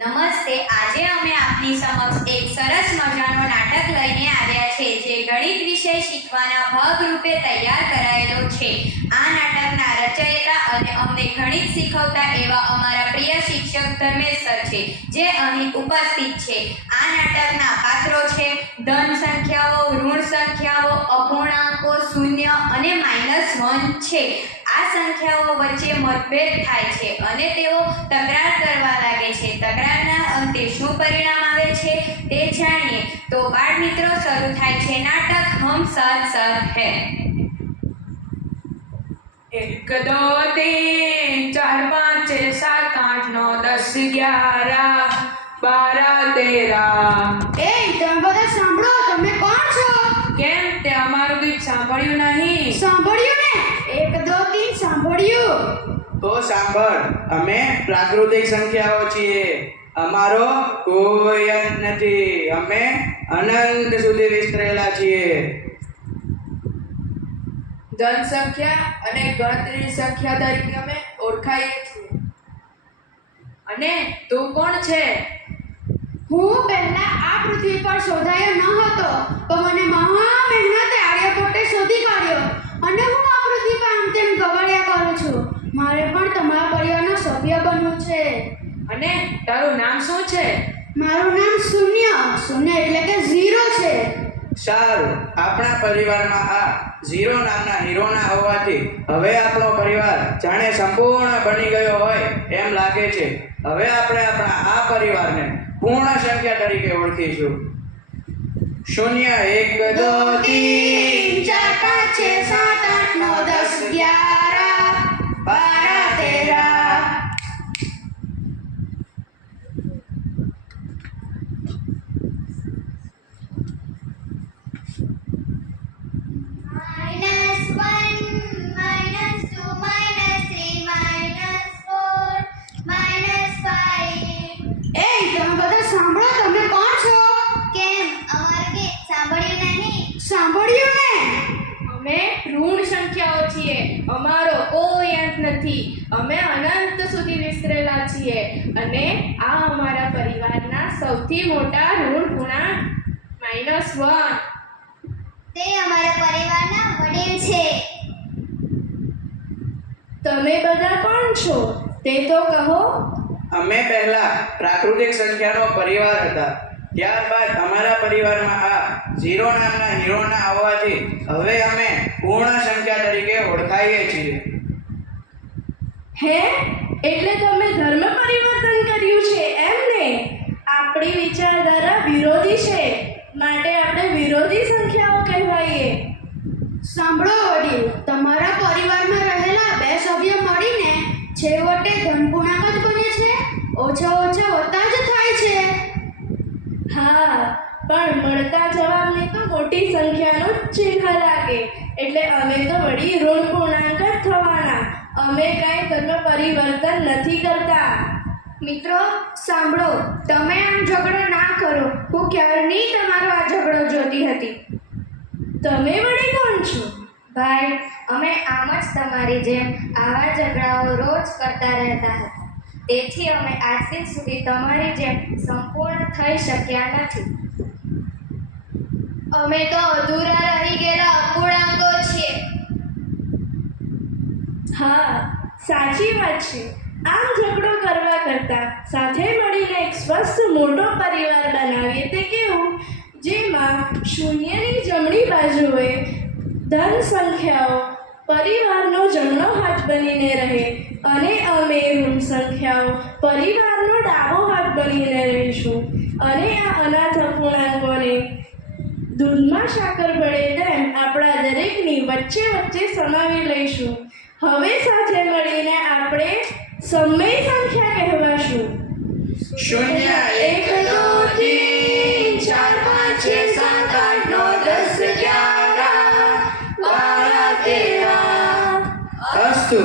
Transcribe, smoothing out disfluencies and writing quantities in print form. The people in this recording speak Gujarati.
નમસ્તે. આજે અમે આપની સમક્ષ એક સરસ મજાનો નાટક લઈને આવ્યા છે જે ગણિત વિષય શીખવાના ભાગરૂપે તૈયાર કરાયેલો છે. આ નાટકના રચયિતા અને અમને ગણિત શીખવતા એવા અમારા પ્રિય શિક્ષક ધર્મેશ સર છે, જે અહીં ઉપસ્થિત છે. આ નાટકના પાત્રો છે ધન સંખ્યાઓ, ઋણ સંખ્યાઓ, અપૂર્ણાંકો, શૂન્ય અને -1 છે. આ સંખ્યાઓ વચ્ચે મતભેદ થાય છે અને તેઓ તકરાર કરવા લાગે છે. તકરારના અંતે શું પરિણામ આવે છે તે જાણીએ. તો બાળ મિત્રો, શરૂ થાય છે નાટક હમ સાથ સાથ હૈ. 1 2 3 4 5 6 7 8 9 10 11 12 13. એ તમે બધા સાંભળો, તમે કોણ છો? કેમ, તે અમારું ગીત સાંભળ્યું નહીં? સાંભળ્યું ને? 1 2 3 સાંભળ્યું. તો સાંભળ, અમે પ્રાકૃતિક સંખ્યાઓ છીએ. અમારો કોઈ અંત નથી. અમે અનંત સુધી વિસ્તરેલા છીએ. ધન સંખ્યા અને ગણતરીની સંખ્યા તરીકે અમે ઓળખાઈએ છીએ. અને તું કોણ છે? હું પહેલા આ પૃથ્વી પર શોધાયો ન હતો, પણ મને મહા મહેનતે આર્યભટ્ટે શોધી કાઢ્યો અને હું આ પૃથ્વી પર આમ તેમ ગવડ્યા કરું છું. મારે પણ તમારા પરિવારનો સભ્ય બનવું છે. અને તારું નામ શું છે? મારું નામ શૂન્ય એટલે કે 0 છે. સારું, આપણા પરિવારમાં આ 0 નામના હીરોના હોવાથી હવે આપણો પરિવાર જાણે સંપૂર્ણ બની ગયો હોય એમ લાગે છે. હવે આપણે આપણા આ પરિવારને પૂર્ણ સંખ્યા તરીકે ઓળખીશું. 0 1 2 3 4 5 6 7 8 9 10 11 12 13. એ તમે બધા સાંભળો, તમે કોણ છો? કેમ, અમારું ગીત સાંભળ્યું નહીં? સાંભળ્યું ને? અમે ઋણ સંખ્યાઓ છીએ. અમારો કોઈ અંત નથી. અમે અનંત સુધી વિસ્તરેલા છીએ. અને આ અમારા પરિવારના સૌથી મોટા ઋણ પૂર્ણાંક -1. તે અમારા પરિવારના વડીલ છે. તમે બધા કોણ છો તે તો કહો. અમે પહેલા પ્રાકૃતિક સંખ્યાનો પરિવાર હતા. ત્યારબાદ અમારા પરિવારમાં આ 0 નામના હીરોના આવવાથી હવે અમે પૂર્ણ સંખ્યા તરીકે ઓળખાઈએ છીએ. હે, એટલે તમે ધર્મ પરિવર્તન કર્યું છે એમ ને? આપણી વિચારધારા વિરોધી છે, માટે આપણે વિરોધી સંખ્યાઓ કહેવાઈએ. સાંભળો વડીલ, તમારા પરિવારમાં રહેલા 2 સભ્યો મળીને છેવટે ધનપૂર્ણાંક જ બને છે. ઓછા વધતા જ થાય છે. હા, પણ મળતા જવાબને તો મોટી સંખ્યાનું જ ચિહ્ન લાગે, એટલે અમે તો વળી ઋણ પૂર્ણાંક જ થવાના. અમે કાંઈ ધર્મ પરિવર્તન નથી કરતા. મિત્રો સાંભળો, તમે આમ ઝઘડો ના કરો. હું ક્યારની તમારો આ ઝઘડો જોતી હતી. તમે વળી કોણ છો? ભાઈ, અમે આમ જ તમારી જેમ આવા ઝઘડાઓ રોજ કરતા રહેતા હતા. તેથી અમે આજ દિન સુધી તમારી જેમ સંપૂર્ણ થઈ શક્યા નથી. અમે તો અધૂરા રહી ગયેલા અપૂર્ણાંકો છીએ. હા, સાચી વાત છે. આમ ઝઘડો કરવા કરતાં સાથે મળીને એક સ્વસ્થ મોટો પરિવાર બનાવીએ તે કેવું, જેમાં શૂન્યની જમણી બાજુએ ધન સંખ્યાઓ પરિવારનો જમણો હાથ બનીને રહે અને અમે ઋણ સંખ્યાઓ પરિવારનો ડાબો હાથ બનીને રહીશું. અને આ અનાથ અપૂર્ણાંકોને દૂધમાં સાકર પડે તેમ આપણા દરેકની વચ્ચે સમાવી લઈશું. હવે સાથે મળીને આપણે સમય સંખ્યા કહેવાશું. 0 1 2 3 4 5 6 7 8 9 10 11 12 13. અસ્તુ.